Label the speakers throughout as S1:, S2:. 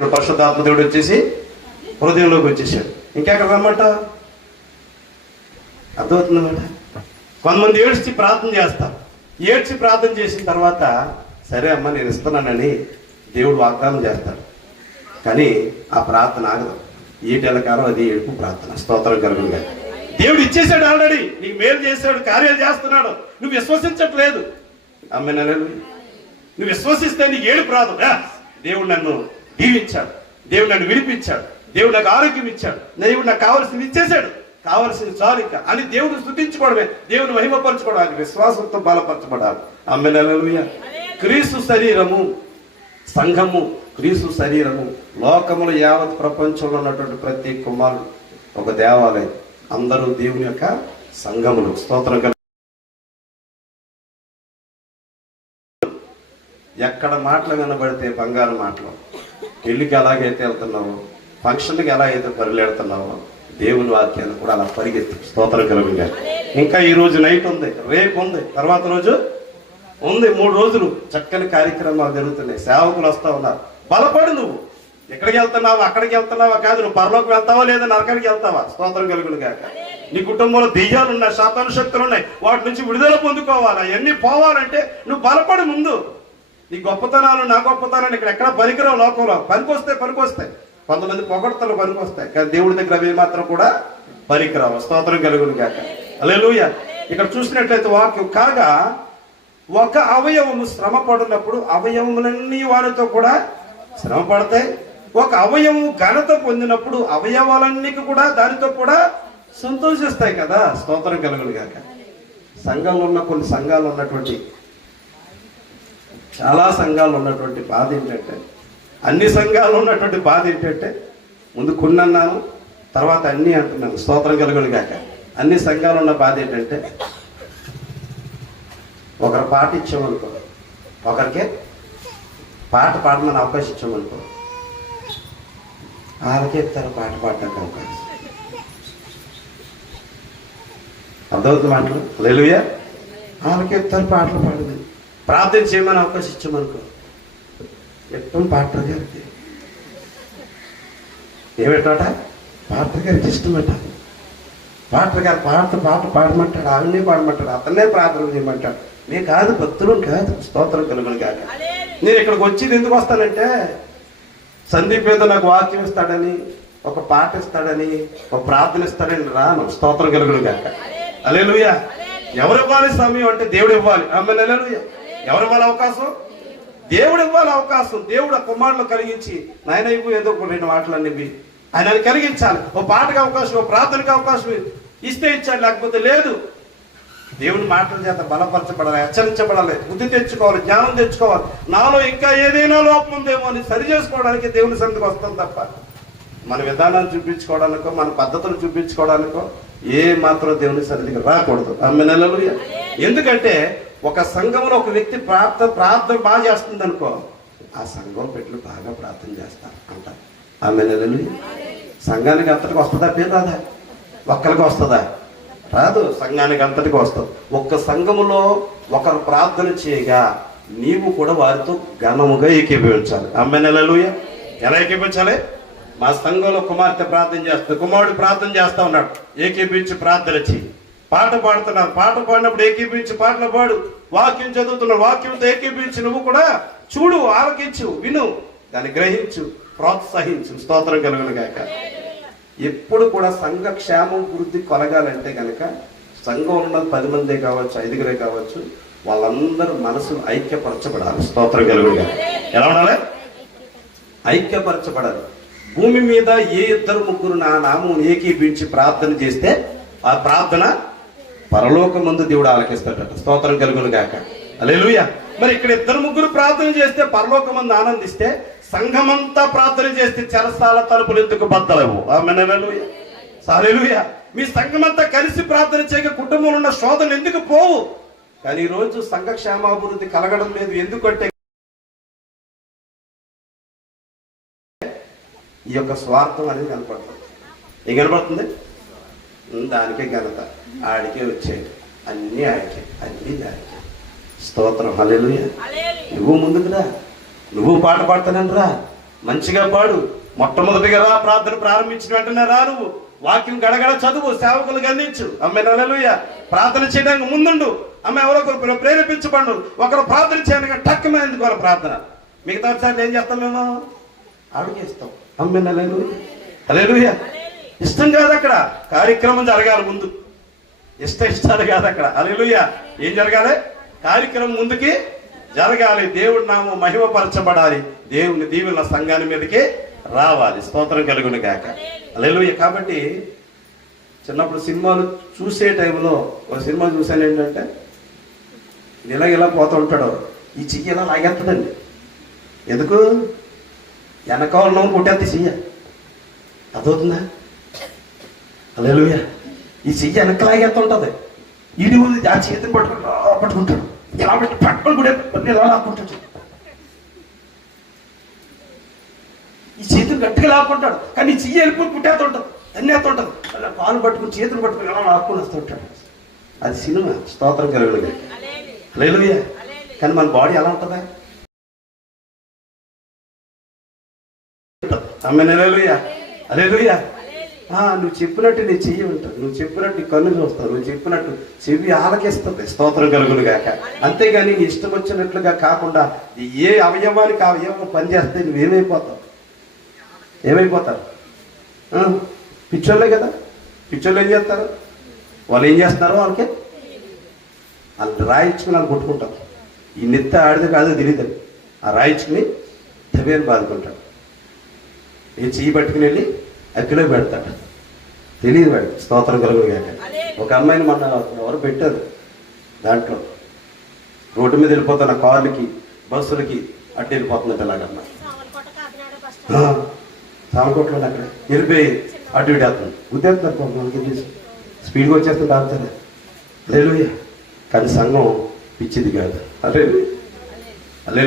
S1: ఇప్పుడు పరిశుద్ధాత్మ వచ్చేసి హృదయంలోకి వచ్చేసాడు. ఇంకెక్కడ రమ్మంట? అర్థమవుతుందన్నమాట? కొంతమంది ఏడ్చి ప్రార్థన చేస్తారు. ఏడ్చి ప్రార్థన చేసిన తర్వాత సరే అమ్మ నేను ఇస్తున్నానని దేవుడు వాగ్దానం చేస్తాడు. కానీ ఆ ప్రార్థన ఆగదు. ఈటెల అది ఏడుపు ప్రార్థన. స్తోత్రం కలుగునుగా దేవుడు ఇచ్చేసాడు ఆల్రెడీ. నీకు మేలు చేశాడు కార్యాలు చేస్తున్నాడు. నువ్వు విశ్వసించట్లేదు. అమ్మ నెలలు నువ్వు విశ్వసిస్తే నీకు ఏడు ప్రార్థన దేవుడు నన్ను దీవించాడు. దేవుడు నన్ను విడిపించాడు. దేవుడు నాకు ఆరోగ్యం ఇచ్చాడు. దేవుడు నాకు కావాల్సింది ఇచ్చేశాడు. కావలసింది చాలు ఇంకా. అని దేవుడు స్థుతించుకోవడమే. దేవుని మహిమపరచుకోవడానికి విశ్వాసంతో బలపరచబడాలి. అమ్మ నెలలుయ క్రీస్తు శరీరము సంఘము క్రీస్తు శరీరము లోకములు యావత్ ప్రపంచంలో ఉన్నటువంటి ప్రతి కుమారుడు ఒక దేవాలయం. అందరూ దేవుని యొక్క సంఘములు. స్తోత్రం ఎక్కడ మాటలు వినబడితే బంగారు మాటలు. పెళ్ళికి ఎలాగైతే వెళ్తున్నావో ఫంక్షన్కి ఎలా అయితే పరిగెడుతున్నావో దేవుని వాక్యాన్ని కూడా అలా పరిగెత్తి స్తోత్రం కలుగుగా ఇంకా ఈ రోజు నైట్ ఉంది రేపు ఉంది తర్వాత రోజు ఉంది. మూడు రోజులు చక్కని కార్యక్రమాలు జరుగుతున్నాయి. సేవకులు వస్తూ ఉన్నారు. బలపడు నువ్వు. ఎక్కడికి వెళ్తున్నావా అక్కడికి వెళ్తున్నావా కాదు నువ్వు పరలోకి వెళ్తావా లేదా నరకానికి వెళ్తావా? స్తోత్రం కలుగును కాక నీ కుటుంబంలో దెయ్యాలు ఉన్నాయి శాతాను శక్తులు ఉన్నాయి. వాటి నుంచి విడుదల పొందుకోవాలా. ఎన్ని పోవాలంటే నువ్వు బలపడు ముందు. నీ గొప్పతనాలు నా గొప్పతనాలు ఇక్కడ ఎక్కడ పనికిరావు లోకంలో. పనికొస్తే పనికొస్తాయి. కొంతమంది పొగడతలు పనికొస్తాయి. కానీ దేవుడి దగ్గర అవి మాత్రం కూడా పనికిరావు. స్తోత్రం కలుగును కాక అలేలుయ ఇక్కడ చూసినట్లయితే వాక్యం కాగా ఒక అవయవము శ్రమ పడినప్పుడు అవయవములన్నీ వారితో కూడా శ్రమ పడతాయి. ఒక అవయవము ఘనత పొందినప్పుడు అవయవాలన్నీ కూడా దానితో కూడా సంతోషిస్తాయి కదా. స్తోత్రం కలుగును గాక. సంఘంలో ఉన్న కొన్ని సంఘాలు ఉన్నటువంటి చాలా సంఘాలు ఉన్నటువంటి బాధ ఏంటంటే అన్ని సంఘాలు ఉన్నటువంటి బాధ ఏంటంటే ముందు కొన్ని అన్నాను తర్వాత అన్నీ అంటున్నాను స్తోత్రం కలుగును కాక అన్ని సంఘాలు ఉన్న బాధ ఏంటంటే ఒకరు పాట ఇచ్చామనుకో ఒకరికి పాట పాడమని అవకాశం ఇచ్చామనుకో వాళ్ళకే ఇస్తారు పాట పాడడానికి అవకాశం. అర్థమవుతుంది మాటలు? లేలుయ్యా వాళ్ళకే ఇస్తారు పాటలు పాడదు ప్రార్థన చేయమని అవకాశం ఇచ్చామనుకో. ఎట్టం పాటర్ గారికి ఏమిటట పాటర్ గారికి ఇష్టమట. పాటర్ గారు పాట పాట పాడమంటాడు ఆవిడనే పాడమంటాడు అతన్నే ప్రార్థన చేయమంటాడు. నేను కాదు భక్తులు కాదు స్తోత్రం కలుగును కాక నేను ఇక్కడికి వచ్చి ఎందుకు వస్తానంటే సందీప్ ఏదో నాకు వాక్యం ఇస్తాడని ఒక పాట ఇస్తాడని ఒక ప్రార్థన ఇస్తాడని రాను. స్తోత్రం కలుగును కాక అలేలుయ ఎవరు ఇవ్వాలి సమయం అంటే దేవుడు ఇవ్వాలి. అమ్మ అలేలుయ ఎవరు ఇవ్వాలి అవకాశం? దేవుడు ఇవ్వాలి అవకాశం. దేవుడు ఆ కుమారులు కలిగించి నాయన ఇవ్వు ఏదో కొన్ని రెండు మాటలన్నీ ఆయన కలిగించాలి. ఓ పాటకి అవకాశం ఓ ప్రార్థనకి అవకాశం ఇస్తే ఇచ్చాడు లేకపోతే లేదు. దేవుని మాటల చేత బలపరచబడాలి హెచ్చరించబడాలి బుద్ధి తెచ్చుకోవాలి జ్ఞానం తెచ్చుకోవాలి. నాలో ఇంకా ఏదైనా లోపం ఉందేమో అని సరి చేసుకోవడానికి దేవుని సన్నిధికి వస్తాం తప్ప మన విధానాన్ని చూపించుకోవడానికో మన పద్ధతులు చూపించుకోవడానికో ఏ మాత్రం దేవుని సన్నిధికి రాకూడదు. ఆమె నెలలు ఎందుకంటే ఒక సంఘంలో ఒక వ్యక్తి ప్రార్థన ప్రార్థన బాగా చేస్తుంది అనుకో ఆ సంఘం పెట్టులు బాగా ప్రార్థన చేస్తారు అంటారు. ఆమె నెలలు సంఘానికి అంతటికి వస్తుందా పేరు రాదా? ఒక్కరికి వస్తుందా? రాదు. సంఘానికి అంతటికి వస్తుంది. ఒక్క సంఘములో ఒకరు ప్రార్థన చేయగా నీవు కూడా వారితో ఘనముగా ఏకీభవించాలి. అమ్మ నెలలుయ ఎలా ఏకీపించాలి మా సంఘంలో కుమార్తె ప్రార్థన చేస్తుంది. కుమారుడు ప్రార్థన చేస్తా ఉన్నాడు. ఏకీపించి ప్రార్థన చేయి. పాట పాడుతున్నారు. పాట పాడినప్పుడు ఏకీపించి పాటలు పాడు. వాక్యం చదువుతున్నాడు. వాక్యంతో ఏకీపించి నువ్వు కూడా చూడు ఆలకించు విను. దాన్ని గ్రహించు ప్రోత్సహించు. స్తోత్రం కలుగును కాక ఎప్పుడు కూడా సంఘ క్షేమం వృద్ధి కొలగాలంటే కనుక సంఘం ఉన్నది పది మందే కావచ్చు ఐదుగురే కావచ్చు వాళ్ళందరూ మనసును ఐక్యపరచబడాలి. స్తోత్రం కలుగుగా ఎలా ఉండాలి? ఐక్యపరచబడాలి. భూమి మీద ఏ ఇద్దరు ముగ్గురు నా నామం ఏకీపించి ప్రార్థన చేస్తే ఆ ప్రార్థన పరలోకమందు దేవుడు ఆలకిస్తాడట. స్తోత్రం కలుగును గాక. అలేలుయ మరి ఇక్కడ ఇద్దరు ముగ్గురు ప్రార్థన చేస్తే పరలోకమందు ఆనందిస్తే సంఘమంతా ప్రార్థన చేస్తే చెరసాల తలుపులు ఎందుకు బద్దలవు? ఆమెనలుయ సాలేలుయ మీ సంఘమంతా కలిసి ప్రార్థన చేయక కుటుంబంలో ఉన్న శోధన ఎందుకు పోవు? కానీ ఈరోజు రోజు సంఘ క్షేమాభివృద్ధి కలగడం లేదు. ఎందుకంటే ఈ యొక్క స్వార్థం అనేది కనపడుతుంది ఏం కనపడుతుంది దానికే ఘనత. ఆడికే వచ్చాయి అన్నీ ఆడికే అన్నీ దానికే. స్తోత్రం. హల్లెలూయా. నువ్వు ముందుకు రా నువ్వు పాట పాడతానని రా. మంచిగా పాడు. మొట్టమొదటిగా రా ప్రార్థన ప్రారంభించిన వెంటనే రా నువ్వు. వాక్యం గడగడ చదువు సేవకులు గందించు అమ్మాయి నలలుయ ప్రార్థన చేయడానికి ముందుండు. అమ్మాయి ఎవరో ఒకరు ప్రేరేపించబడు ఒకరు ప్రార్థన చేయడానికి ఎందుకు వాళ్ళ ప్రార్థన? మిగతా సార్లు ఏం చేస్తాం మేము? అడిగేస్తాం అమ్మాయి నలలు అలేలుయ ఇష్టం కాదు అక్కడ. కార్యక్రమం జరగాలి ముందు. ఇష్ట ఇష్టాలు కాదు అక్కడ. అలెలుయ్య ఏం జరగాలి? కార్యక్రమం ముందుకి జరగాలి. దేవుడి నామం మహిమపరచబడాలి. దేవుని దీవెన సంఘాన్ని మీదకి రావాలి. స్తోత్రం కలుగును కాక అలెలుయ్య కాబట్టి చిన్నప్పుడు సినిమాలు చూసే టైంలో ఒక సినిమా చూశాను ఏంటంటే ఇలా ఇలా పోతూ ఉంటాడు. ఈ చెయ్యి ఇలా లాగేస్తుందండి. ఎందుకు? వెనకాల కొట్టేస్తే చెయ్య. అదవుతుందా అలెలుయ ఈ చెయ్యి వెనక్కి ఇది ఉంది ఆ చేతిని పట్టుకుని పట్టుకుంటాడు. ఇలా పెట్టి పట్టుకొని కూడా పట్టుకొని ఇలా లాక్కుంటాడు. ఈ చేతిని గట్టిగా లాక్కుంటాడు. కానీ ఈ చెయ్యి వెళ్ళిపోయి పుట్టేస్తుంటది ఉంటుంది అలా పాలు పట్టుకుని చేతులు పట్టుకుని ఇలా లాక్కుని వస్తుంటాడు అది సినిమా స్తోత్రం కలుగుడు అలెలుయ కానీ మన బాడీ ఎలా ఉంటుందా? అమ్మ నెలలుయ అలెలుయ నువ్వు చెప్పినట్టు నీ చెయ్యి ఉంటుంది. నువ్వు చెప్పినట్టు నీ కన్ను చూస్తావు. నువ్వు చెప్పినట్టు చెవి ఆలకిస్తుంది. స్తోత్రం కలుగును గాక. అంతేగాని నీ ఇష్టం వచ్చినట్లుగా కాకుండా ఏ అవయవానికి అవయవం పనిచేస్తే నువ్వేమైపోతావు ఏమైపోతారు పిచ్చోళ్ళే కదా. పిచ్చోళ్ళు ఏం చేస్తారు? వాళ్ళు ఏం చేస్తున్నారు వాళ్ళకి? వాళ్ళు రాయించుకుని వాళ్ళు కొట్టుకుంటారు. ఈ నెత్త ఆడితే కాదో తెలియదు. ఆ రాయించుకుని తవేలు బాదుకుంటాడు ఏ చెయ్యి పట్టుకుని వెళ్ళి అగ్గిలో పెడతాడు. తెలియదు వాడు స్తోత్రం కలుగును గాక ఒక అమ్మాయిని మొన్న ఎవరు పెట్టారు? దాంట్లో. రోడ్డు మీద వెళ్ళిపోతున్న కార్లకి బస్సులకి అడ్డు వెళ్ళిపోతుంది పిల్లగమ్మ సామకోట్లో అక్కడ. వెళ్ళిపోయి అటు ఇటు వేస్తుంది గుద్దేస్తున్నారు పాపం మనకి స్పీడ్గా వచ్చేస్తుంది ఆపుతుంది లేదు కానీ సంఘం పిచ్చిది కాదు. అరే అలే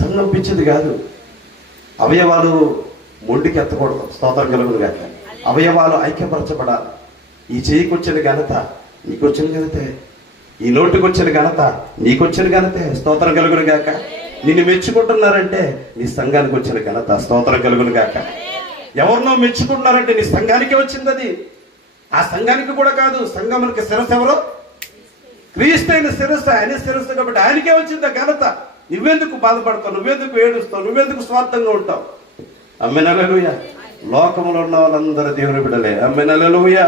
S1: సంఘం పిచ్చిది కాదు. అవయవాలు మొండికి ఎత్తకూడదు స్తోత్రం కలుగుదు కాక అవయవాలు ఐక్యపరచబడాలి. ఈ చేయికి వచ్చిన ఘనత నీకు వచ్చిన ఘనతే. ఈ నోటికి వచ్చిన ఘనత నీకు వచ్చిన ఘనతే. స్తోత్రం కలుగును గాక. నిన్ను మెచ్చుకుంటున్నారంటే నీ సంఘానికి వచ్చిన ఘనత. స్తోత్రం కలుగును గాక. ఎవరినో మెచ్చుకుంటున్నారంటే నీ సంఘానికే వచ్చింది అది ఆ సంఘానికి కూడా కాదు సంఘమునికి శిరస్సు ఎవరు? క్రీస్తైన శిరస్సు ఆయన శిరస్సు కాబట్టి ఆయనకే వచ్చింది ఘనత. నువ్వెందుకు బాధపడతావు? నువ్వెందుకు ఏడుస్తావు? నువ్వెందుకు స్వార్థంగా ఉంటావు? అమ్మెనలలుయ లోకంలో ఉన్న వాళ్ళందరూ దేవుని బిడలే అమ్మెనలలుయ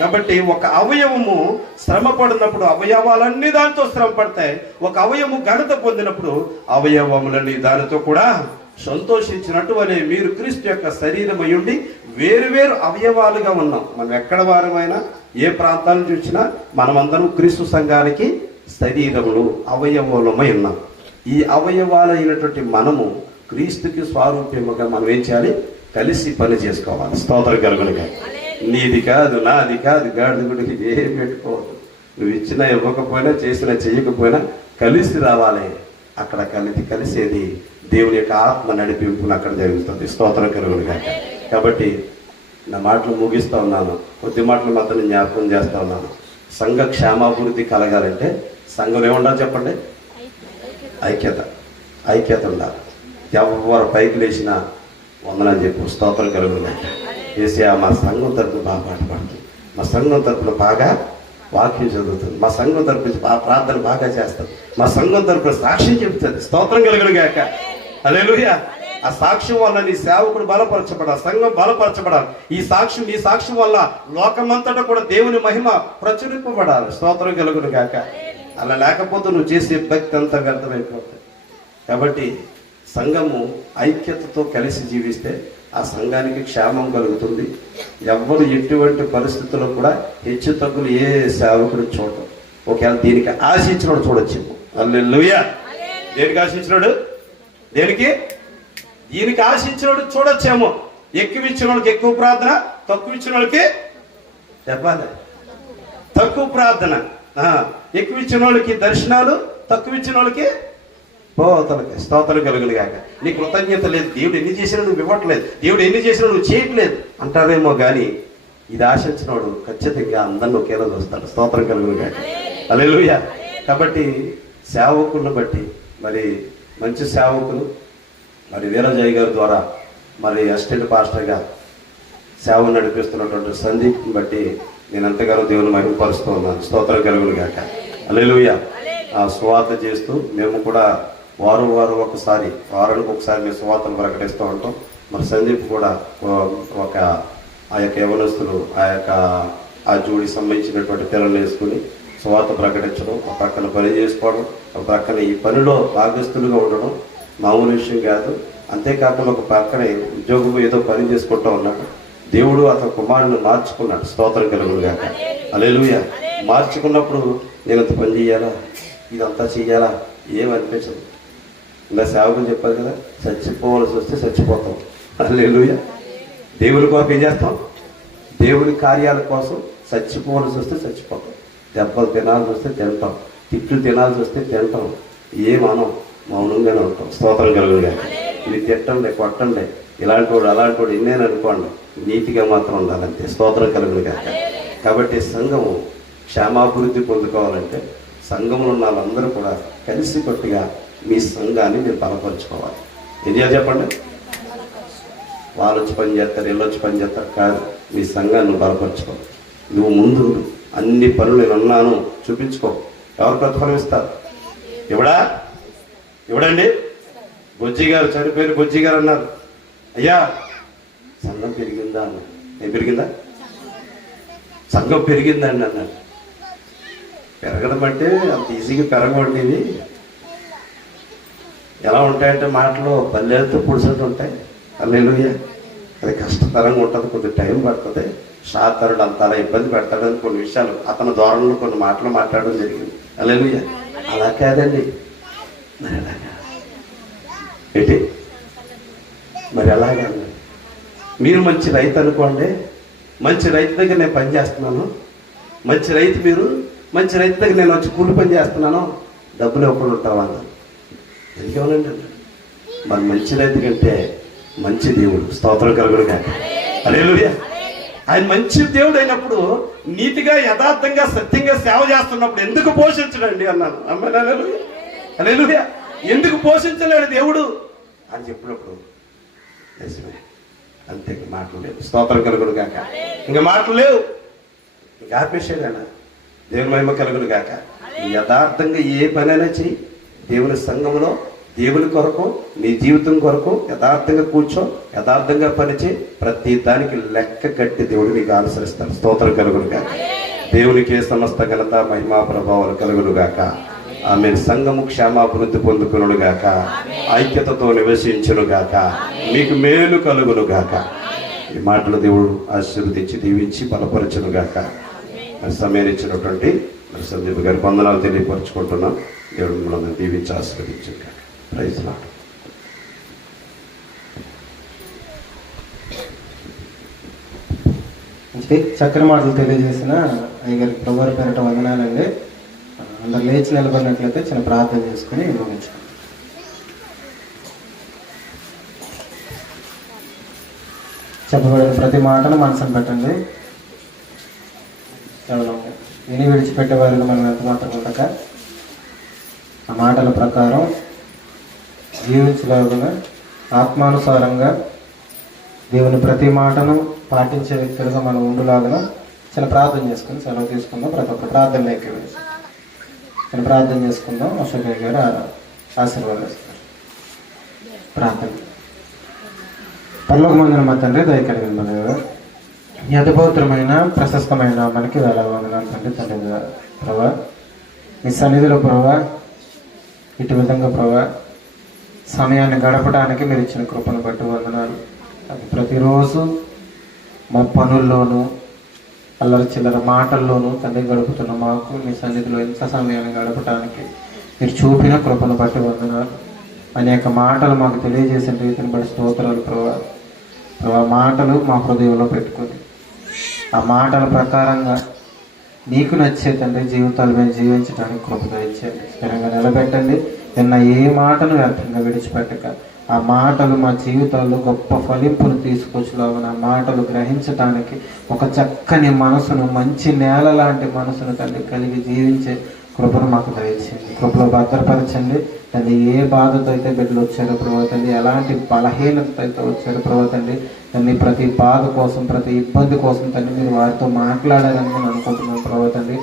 S1: కాబట్టి ఒక అవయవము శ్రమ పడినప్పుడు అవయవాలన్నీ దానితో శ్రమ పడతాయి. ఒక అవయవము ఘనత పొందినప్పుడు అవయవములన్నీ దానితో కూడా సంతోషించినట్టు అనే మీరు క్రీస్తు యొక్క శరీరం అయ్యుండి వేరు వేరు అవయవాలుగా ఉన్నాం. మనం ఎక్కడ వారమైనా ఏ ప్రాంతాలను చూసినా మనమందరం క్రీస్తు సంఘానికి శరీరములు అవయవములమై ఉన్నాం. ఈ అవయవాలైనటువంటి మనము క్రీస్తుకి స్వారూప్యముగా మనం ఏం చేయాలి? కలిసి పని చేసుకోవాలి. స్తోత్రం కలుగునిగా. నీది కాదు నాది కాదు గాడిద గుడికి ఏం పెట్టుకోవద్దు. నువ్వు ఇచ్చినా ఇవ్వకపోయినా చేసినా చెయ్యకపోయినా కలిసి రావాలి. అక్కడ కలిసి కలిసేది దేవుని యొక్క ఆత్మ నడిపింపును అక్కడ జరుగుతుంది. స్తోత్రం కలుగునిగా. కాబట్టి నా మాటలు ముగిస్తా ఉన్నాను. కొద్ది మాటలు మాత్రం జ్ఞాపకం చేస్తా ఉన్నాను. సంఘ క్షేమాభివృద్ధి కలగాలంటే సంఘం ఏముండాలి చెప్పండి? ఐక్యత. ఐక్యత ఉండాలి. ఎవరు పైకి లేచినా వందనని చెప్పి స్తోత్రం కలుగుతుంది చేసి మా సంఘం తరపున బాగా పాట పాడుతుంది. మా సంఘం తరపున బాగా వాక్యం చదువుతుంది. మా సంఘం తరపున బాగా ప్రార్థన బాగా చేస్తుంది మా సంఘం తరపున సాక్ష్యం చెప్తుంది స్తోత్రం కలుగును గాక. అలెలుయ ఆ సాక్ష్యం వల్ల నీ సేవకుడు బలపరచబడాలి. సంఘం బలపరచబడాలి. ఈ సాక్ష్యం నీ సాక్ష్యం వల్ల లోకమంతటా కూడా దేవుని మహిమ ప్రచురింపబడాలి. స్తోత్రం కలుగును గాక. అలా లేకపోతే నువ్వు చేసే భక్తి అంతా వ్యర్థమైపోతుంది. కాబట్టి సంఘము ఐక్యతతో కలిసి జీవిస్తే ఆ సంఘానికి క్షేమం కలుగుతుంది. ఎవ్వరు ఎటువంటి పరిస్థితుల్లో కూడా హెచ్చు తగ్గులు ఏ సేవకుడు చూడటం ఒకవేళ దీనికి ఆశించినోడు చూడొచ్చు. అల్లెలుయా దేనికి ఆశించినాడు? దేనికి? దీనికి ఆశించినోడు చూడొచ్చేమో. ఎక్కువ ఇచ్చిన వాళ్ళకి ఎక్కువ ప్రార్థన తక్కువ ఇచ్చిన వాళ్ళకి చెప్పాలి తక్కువ ప్రార్థన. ఎక్కువ ఇచ్చిన వాళ్ళకి దర్శనాలు తక్కువ ఇచ్చిన వాళ్ళకి పోతలకి స్తోత్రం కలుగులు కాక నీ కృతజ్ఞత లేదు. దేవుడు ఎన్ని చేసినా నువ్వు ఇవ్వట్లేదు. దేవుడు ఎన్ని చేసినా నువ్వు చేయట్లేదు. అంటారేమో కానీ ఇది ఆశించినవాడు ఖచ్చితంగా అందరిని ఒకేలా చూస్తాడు. స్తోత్రం కలుగులు కాక అలెలుయ కాబట్టి సేవకులను బట్టి మరి మంచి సేవకులు మరి వీరజయ్ గారి ద్వారా మరి అసిస్టెంట్ పాస్టర్గా సేవ నడిపిస్తున్నటువంటి సందీప్ని బట్టి నేను ఎంతగానో దేవుని మహిమపరుస్తూ ఉన్నాను. స్తోత్రం కలుగును గాక అల్లెలుయ ఆ స్వార్థ చేస్తూ మేము కూడా వారం వారం ఒకసారి వారానికి ఒకసారి మేము స్వార్థను ప్రకటిస్తూ ఉంటాం. మరి సందీప్ కూడా ఒక ఆ యొక్క యవనస్తులు ఆ యొక్క ఆ జోడి సంబంధించినటువంటి పిల్లలు వేసుకుని స్వార్థ ప్రకటించడం ఒక ప్రక్కన పని చేసుకోవడం ఒక ప్రక్కన ఈ పనిలో భాగస్తులుగా ఉండడం మామూలు విషయం కాదు. అంతేకాకుండా ఒక పక్కన ఉద్యోగం ఏదో పని చేసుకుంటూ ఉన్నాడు దేవుడు అతని కుమారుని మార్చుకున్నాడు. స్తోత్రం కలుగును గాక. అలెలుయ మార్చుకున్నప్పుడు నేను అంత పని చేయాలా? ఇదంతా చెయ్యాలా ఏం అనిపించదు. ఇంకా సేవకులు చెప్పారు కదా చచ్చిపోవాల్సి వస్తే చచ్చిపోతాం. అల్లు దేవుని కొరకు ఏం చేస్తాం? దేవుని కార్యాల కోసం చచ్చిపోవలసి వస్తే చచ్చిపోతాం. దెబ్బలు తినాల్సి వస్తే తింటాం. తిట్లు తినాల్సి వస్తే తింటాం. ఏమనం మౌనంగానే ఉంటాం. స్తోత్రం కలుగుగా ఇది తిట్టండి కొట్టండి. ఇలాంటి వాడు అలాంటి వాడు ఇన్నేను అనుకోండి. నీతిగా మాత్రం ఉండాలంటే స్తోత్రం కలుగుగా కాబట్టి సంఘము క్షేమాభివృద్ధి పొందుకోవాలంటే సంఘంలో ఉన్న వాళ్ళందరూ కూడా కలిసికొట్టుగా మీ సంఘాన్ని మీరు బలపరుచుకోవాలి. ఏం చేయాలి చెప్పండి? వాళ్ళు వచ్చి పని చేస్తారు వీళ్ళు వచ్చి పని చేస్తారు కాదు. మీ సంఘాన్ని బలపరచుకో. నువ్వు ముందు అన్ని పనులు నేను అన్నాను చూపించుకో. ఎవరు ప్రతిఫలం ఇస్తారు ఇవిడా ఇవిడండి బుజ్జి గారు చనిపోయిన బుజ్జి గారు అన్నారు. అయ్యా సంఘం పెరిగిందా అన్న ఏం పెరిగిందా? సంఘం పెరిగిందండి అన్నారు. పెరగడం అంటే అంత ఈజీగా పెరగవండి ఎలా ఉంటాయంటే మాటలు పల్లెలతో పొడిసేట్టు ఉంటాయి. అల్లెలుయ్య అది కష్టతరంగా ఉంటుంది కొద్ది టైం పడుతుంది. సాతరుడు అంత అలా ఇబ్బంది పెడతాడని కొన్ని విషయాలు అతని ధోరణిలో కొన్ని మాటలు మాట్లాడడం జరిగింది. అల్లెలుయ్య అలా కాదండి. మరి ఎలాగా? ఏంటి? మరి ఎలాగా? మీరు మంచి రైతు అనుకోండి. మంచి రైతు దగ్గర నేను పని చేస్తున్నాను. మంచి రైతు మీరు మంచి రైతు దగ్గర నేను వచ్చి కూలి పని చేస్తున్నాను. డబ్బులు ఇవ్వకుండా ఉంటావా ఎందుకేమనండి మన మరి మంచి రైతు కంటే మంచి దేవుడు. స్తోత్రం కలుగుడు కాక ఆయన మంచి దేవుడు అయినప్పుడు నీతిగా యథార్థంగా సత్యంగా సేవ చేస్తున్నప్పుడు ఎందుకు పోషించడండి అన్నాను. అమ్మ అరేలుయ్య ఎందుకు పోషించలేడు దేవుడు? అని చెప్పినప్పుడు నిజమే అంతే ఇంక మాటలు లేవు. స్తోత్రం కలుగుడు కాక ఇంకా మాటలు లేవు. ఇంకా ఆపేసేదన్నా దేవుని మహిమ కలుగుడు కాక యథార్థంగా ఏ పనైనా చెయ్యి. దేవుని సంఘంలో దేవుని కొరకు నీ జీవితం కొరకు యథార్థంగా కూర్చో యథార్థంగా పనిచే ప్రతి దానికి లెక్క కట్టి దేవుడు నీకు అనుసరిస్తాను స్తోత్రం కలుగునుగా కాక దేవునికి ఏ సమస్త ఘనత మహిమా ప్రభావాలు కలుగునుగాక. ఆమె సంఘము క్షేమాభివృద్ధి పొందుకునుగాక. ఐక్యతతో నివసించునుగాక. మీకు మేలు కలుగును గాక ఈ మాటలు దేవుడు ఆశీర్వదించి దీవించి బలపరచునుగాక. మరి సమయాన్ని ఇచ్చినటువంటి మరి సందీప్ గారి వందనాలు తెలియపరచుకుంటున్నాం. దేవుడు మనల్ని దీవించి ఆశీర్వదించుగాక ప్రైజ్ లాడ్.
S2: చక్ర మాటలు తెలియజేసిన అయ్యగారి ప్రభువారి పేరట వందనాలండి. అందరు లేచి నిలబడినట్లయితే చిన్న ప్రార్థన చేసుకుని ముగించుకోండి చెప్పబడిన ప్రతి మాటను మనసును పెట్టండి. కేవలం విని విడిచిపెట్టే వారిని మనం ఎంత మాత్రం ఉండక ఆ మాటల ప్రకారం జీవించలాగున ఆత్మానుసారంగా దేవుని ప్రతి మాటను పాటించే వ్యక్తులుగా మనం ఉండులాగున చిన్న ప్రార్థన చేసుకుని సెలవు తీసుకుందాం. ప్రతి ఒక్క ప్రార్థన లేఖ చిన్న ప్రార్థన చేసుకుందాం. అశోక్ గారు ఆశీర్వాదిస్తారు ప్రార్థన. పర్లోక మందిన మా తండ్రి దయకడి మన ఈ ప్రశస్తమైన మనకి వేల వందనాలు తండ్రి తండ్రి ప్రభా మీ సన్నిధిలో ప్రభా ఇటు విధంగా ప్రభా సమయాన్ని గడపడానికి మీరు ఇచ్చిన కృపను బట్టి వందనాలు. అది ప్రతిరోజు మా పనుల్లోనూ అల్లరి చిల్లర మాటల్లోనూ తండ్రి గడుపుతున్న మాకు మీ సన్నిధిలో ఇంత సమయాన్ని గడపడానికి మీరు చూపిన కృపను బట్టి వందనాలు. అనేక మాటలు మాకు తెలియజేసిన రీతిని బట్టి స్తోత్రాలు ప్రభా. ప్రభా మాటలు మా హృదయంలో పెట్టుకొని ఆ మాటల ప్రకారంగా నీకు నచ్చే తండ్రి జీవితాలు మేము జీవించడానికి కృప దయచేయండి. స్థిరంగా నిలబెట్టండి. నిన్న ఏ మాటను వ్యర్థంగా విడిచిపెట్టక ఆ మాటలు మా జీవితాల్లో గొప్ప ఫలింపును తీసుకొచ్చులాగా ఆ మాటలు గ్రహించడానికి ఒక చక్కని మనసును మంచి నేల లాంటి మనసును తండ్రి కలిగి జీవించే కృపను మాకు దయచేయండి. కృపలో భద్రపరచండి. తండ్రి ఏ బాధతో అయితే బిడ్డలు వచ్చారో ప్రభావ ఎలాంటి బలహీనతతో అయితే వచ్చారో ప్రభావ తండ్రి ప్రతి బాధ కోసం ప్రతి ఇబ్బంది కోసం తండ్రి మీరు వారితో మాట్లాడాలని నేను అనుకుంటున్నాను ప్రభావ తండ్రి.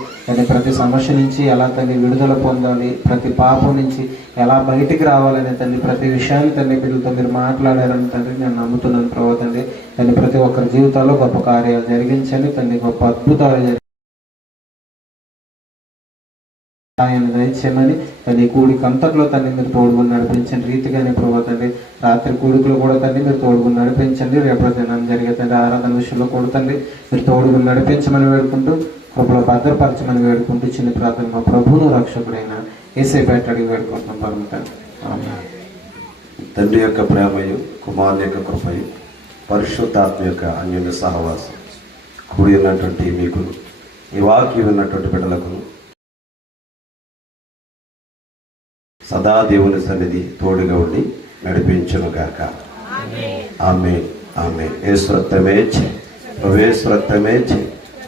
S2: ప్రతి సమస్య నుంచి ఎలా తండ్రి విడుదల పొందాలి ప్రతి పాపం నుంచి ఎలా బయటికి రావాలని తండ్రి ప్రతి విషయాన్ని తండ్రి బిడ్డలతో మీరు మాట్లాడారని తండ్రి నేను నమ్ముతున్నాను ప్రభావ తండ్రి. ప్రతి ఒక్కరి జీవితాల్లో గొప్ప కార్యాలు జరిగించండి తండ్రి గొప్ప అద్భుతాలు ఆయన దయచేయమని తల్లి కూడికి అంతట్లో తండ్రి మీరు తోడుకుని నడిపించండి. రీతిగానే ప్రభావ తండ్రి రాత్రి కూడికలు కూడా తండ్రి మీరు తోడుకుని నడిపించండి. రేపటి దినం జరిగే తండ్రి ఆరాధన విషయంలో కూడా తండ్రి మీరు తోడుగుని నడిపించమని వేడుకుంటూ కృపలో భద్రపరచమని వేడుకుంటూ చిన్న ప్రార్థన మా ప్రభువును రక్షకుడైన ఏసేపేట అడిగి వేడుకుంటున్నాం. పరమ తండ్రి.
S1: తండ్రి యొక్క ప్రేమయు కుమారుని యొక్క కృపయు పరిశుద్ధాత్మ యొక్క అన్యోన్య సహవాసం కూడి ఉన్నటువంటి మీకు ఈ వాక్యం ఉన్నటువంటి బిడ్డలకు సదా దేవుని సన్నిధి తోడుగా ఉండి నడిపించును గాక. ఆమె ఆమె ఏశ్వరత్వమే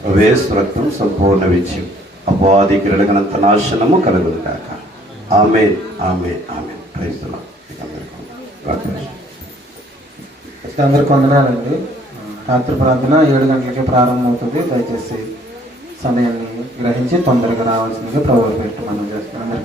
S1: ప్రవే స్వత్వం సంపూర్ణ విజయం. అపవాది కిరడగనంత నాశనము కలుగును కాక ఆమె ఆమె ఆమె క్రైస్తవం
S2: అందరికి వందనాలండి. రాత్రి ప్రార్థన ఏడు గంటలకి ప్రారంభమవుతుంది. దయచేసి సమయాన్ని గ్రహించి తొందరగా రావాల్సిందిగా ప్రభావ పెట్టి మనం చేస్తాం అందరికీ